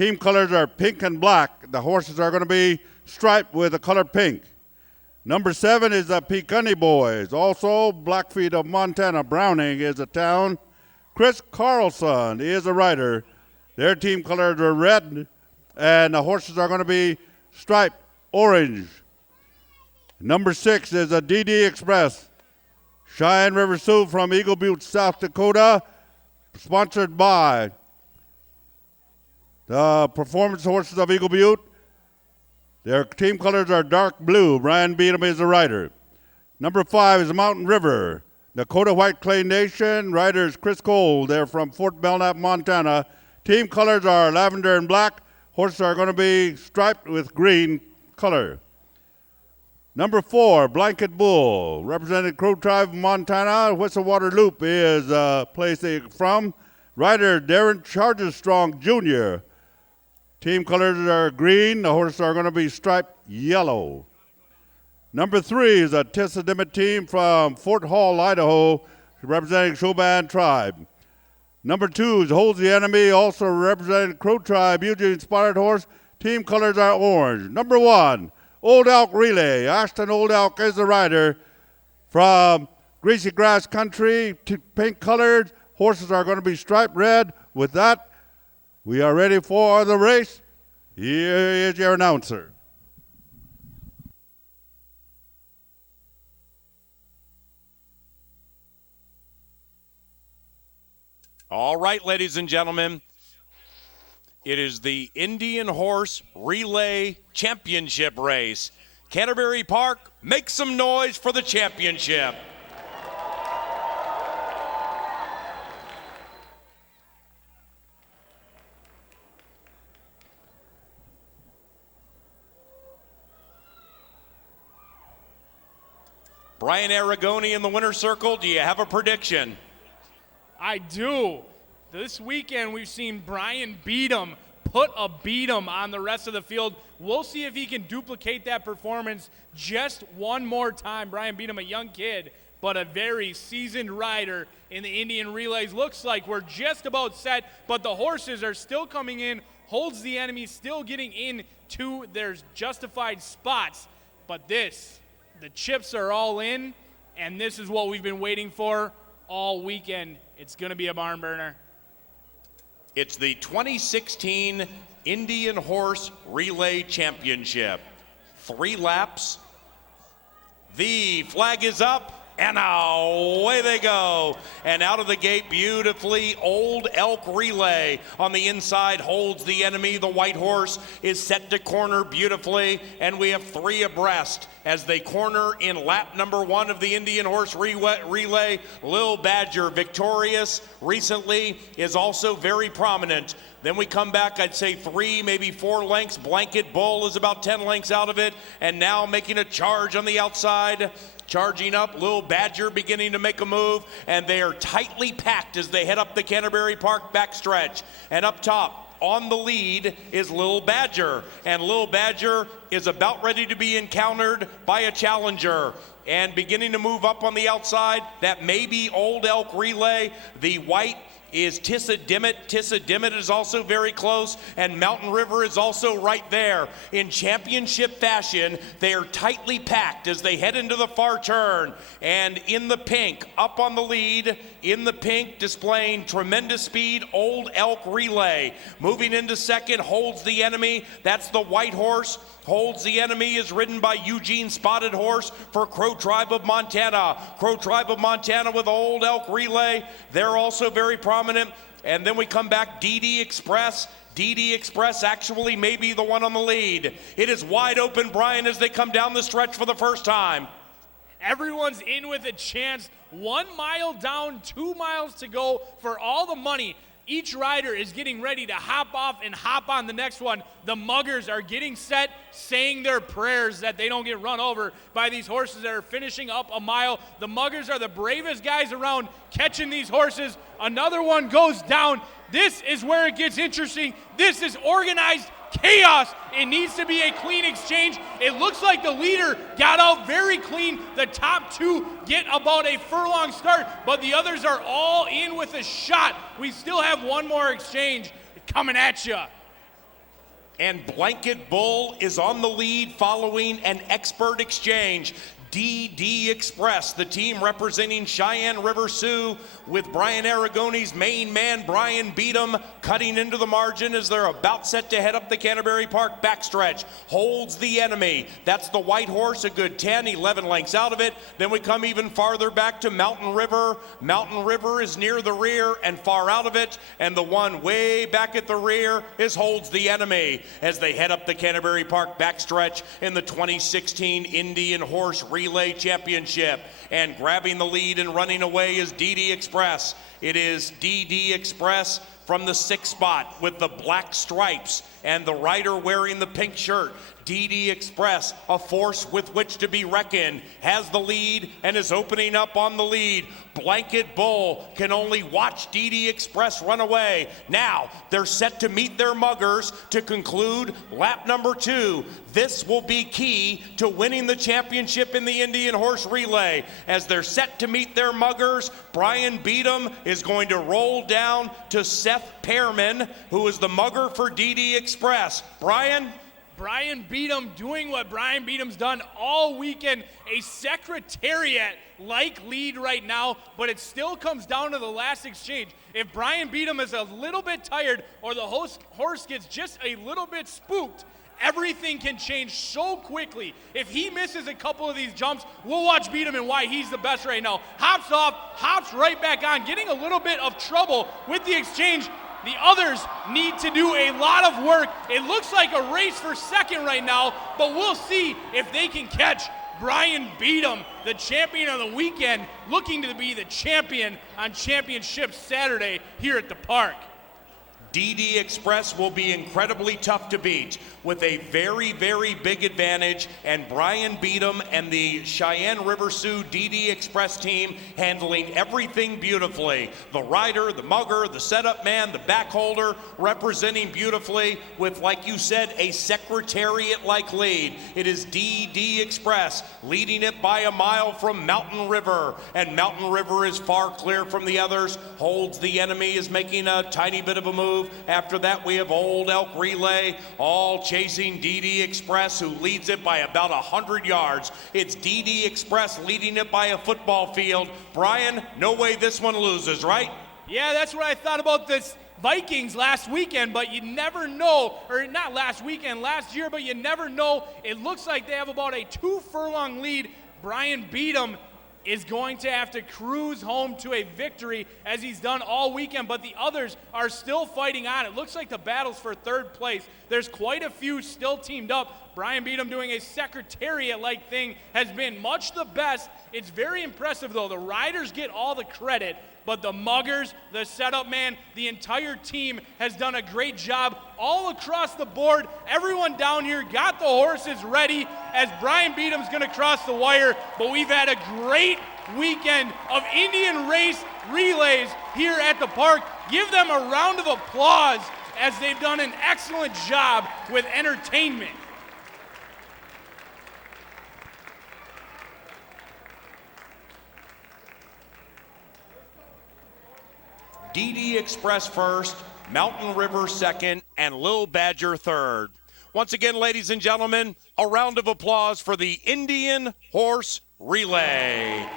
Team colors are pink and black. The horses are going to be striped with the color pink. Number 7 is the Peacunny Boys. Also, Blackfeet of Montana. Browning is the town. Chris Carlson is a rider. Their team colors are red, and the horses are going to be striped orange. Number 6 is a DD Express. Cheyenne River Sioux from Eagle Butte, South Dakota, sponsored by the Performance Horses of Eagle Butte. Their team colors are dark blue. Brian Beadham is the rider. Number 5 is Mountain River. Dakota White Clay Nation. Riders Chris Cole. They're from Fort Belknap, Montana. Team colors are lavender and black. Horses are going to be striped with green color. Number 4, Blanket Bull. Representing Crow Tribe of Montana. Whistlewater Loop is the place they're from. Rider Darren Charges Strong Jr. Team colors are green. The horses are going to be striped yellow. Number 3 is a Tissadimit team from Fort Hall, Idaho, representing Chauban Tribe. Number 2 is Holds the Enemy, also representing Crow Tribe, Eugene Spotted Horse. Team colors are orange. Number 1, Old Elk Relay. Ashton Old Elk is the rider from Greasy Grass Country, pink colored. Horses are going to be striped red. With that, we are ready for the race. Here is your announcer. All right, ladies and gentlemen, it is the Indian Horse Relay Championship race. Canterbury Park, make some noise for the championship. Brian Aragoni in the winner's circle, do you have a prediction? I do. This weekend we've seen Brian Beadham put a beat-em on the rest of the field. We'll see if he can duplicate that performance just one more time. Brian Beadham, a young kid, but a very seasoned rider in the Indian Relays. Looks like we're just about set, but the horses are still coming in. Holds the Enemy still getting into their justified spots. But the chips are all in, and this is what we've been waiting for all weekend. It's going to be a barn burner. It's the 2016 Indian Horse Relay Championship. 3 laps. The flag is up, and away they go. And out of the gate beautifully, Old Elk Relay on the inside holds the enemy. The white horse is set to corner beautifully, and we have 3 abreast as they corner in lap number 1 of the Indian Horse Relay. Lil Badger, victorious recently, is also very prominent. Then we come back, I'd say 3, maybe 4 lengths. Blanket Bull is about 10 lengths out of it, and now making a charge on the outside. Charging up, Lil Badger beginning to make a move, and they are tightly packed as they head up the Canterbury Park backstretch. And up top, on the lead, is Lil Badger. And Lil Badger is about ready to be encountered by a challenger. And beginning to move up on the outside, that may be Old Elk Relay. The white is Tissadimit. Tissadimit is also very close, and Mountain River is also right there. In championship fashion, they are tightly packed as they head into the far turn. And in the pink, up on the lead, in the pink, displaying tremendous speed, Old Elk Relay. Moving into second, Holds the Enemy. That's the white horse. Holds the Enemy is ridden by Eugene Spotted Horse for Crow Tribe of Montana. Crow Tribe of Montana with Old Elk Relay. They're also very prominent. And then we come back, DD Express. DD Express actually may be the one on the lead. It is wide open, Brian, as they come down the stretch for the first time. Everyone's in with a chance. 1 mile down, 2 miles to go for all the money. Each rider is getting ready to hop off and hop on the next one. The muggers are getting set, saying their prayers that they don't get run over by these horses that are finishing up a mile. The muggers are the bravest guys around catching these horses. Another one goes down. This is where it gets interesting. This is organized chaos. It needs to be a clean exchange. It looks like the leader got out very clean. The top 2 get about a furlong start, but the others are all in with a shot. We still have one more exchange coming at you. And Blanket Bull is on the lead following an expert exchange. DD Express, the team representing Cheyenne River Sioux, with Brian Aragone's main man, Brian Beatum, cutting into the margin as they're about set to head up the Canterbury Park backstretch. Holds the enemy. That's the white horse, a good 10, 11 lengths out of it. Then we come even farther back to Mountain River. Mountain River is near the rear and far out of it. And the one way back at the rear is Holds the Enemy as they head up the Canterbury Park backstretch in the 2016 Indian Horse Relay Championship. And grabbing the lead and running away is DD Express. It is DD Express from the 6th spot with the black stripes and the rider wearing the pink shirt. DD Express, a force with which to be reckoned, has the lead and is opening up on the lead. Blanket Bull can only watch DD Express run away. Now they're set to meet their muggers to conclude lap number 2. This will be key to winning the championship in the Indian Horse Relay. As they're set to meet their muggers, Brian Beatum is going to roll down to Seth Pearman, who is the mugger for DD Express. Brian Beatum doing what Brian Beatum's done all weekend, a secretariat-like lead right now, but it still comes down to the last exchange. If Brian Beatum is a little bit tired or the horse gets just a little bit spooked, everything can change so quickly. If he misses a couple of these jumps, we'll watch Beatum and why he's the best right now. Hops off, hops right back on, getting a little bit of trouble with the exchange. The others need to do a lot of work. It looks like a race for second right now, but we'll see if they can catch Brian Beatum, the champion of the weekend, looking to be the champion on Championship Saturday here at the park. DD Express will be incredibly tough to beat with a very, very big advantage, and Brian Beatum and the Cheyenne River Sioux DD Express team handling everything beautifully. The rider, the mugger, the setup man, the back holder representing beautifully with, like you said, a secretariat-like lead. It is DD Express leading it by a mile from Mountain River, and Mountain River is far clear from the others. Holds the Enemy is making a tiny bit of a move. After that, we have Old Elk Relay, all chasing DD Express, who leads it by about 100 yards. It's DD Express leading it by a football field. Brian, no way this one loses, right? Yeah, that's what I thought about this Vikings last weekend, but you never know, or not last weekend, last year, but you never know. It looks like they have about a 2-furlong lead. Brian Beatum is going to have to cruise home to a victory as he's done all weekend, but the others are still fighting on. It looks like the battle's for 3rd place. There's quite a few still teamed up. Brian Beatum doing a secretariat-like thing has been much the best. It's very impressive, though. The riders get all the credit, but the muggers, the setup man, the entire team has done a great job all across the board. Everyone down here got the horses ready as Brian Beatum's going to cross the wire, but we've had a great weekend of Indian race relays here at the park. Give them a round of applause as they've done an excellent job with entertainment. DD Express first, Mountain River second, and Lil Badger third. Once again, ladies and gentlemen, a round of applause for the Indian Horse Relay.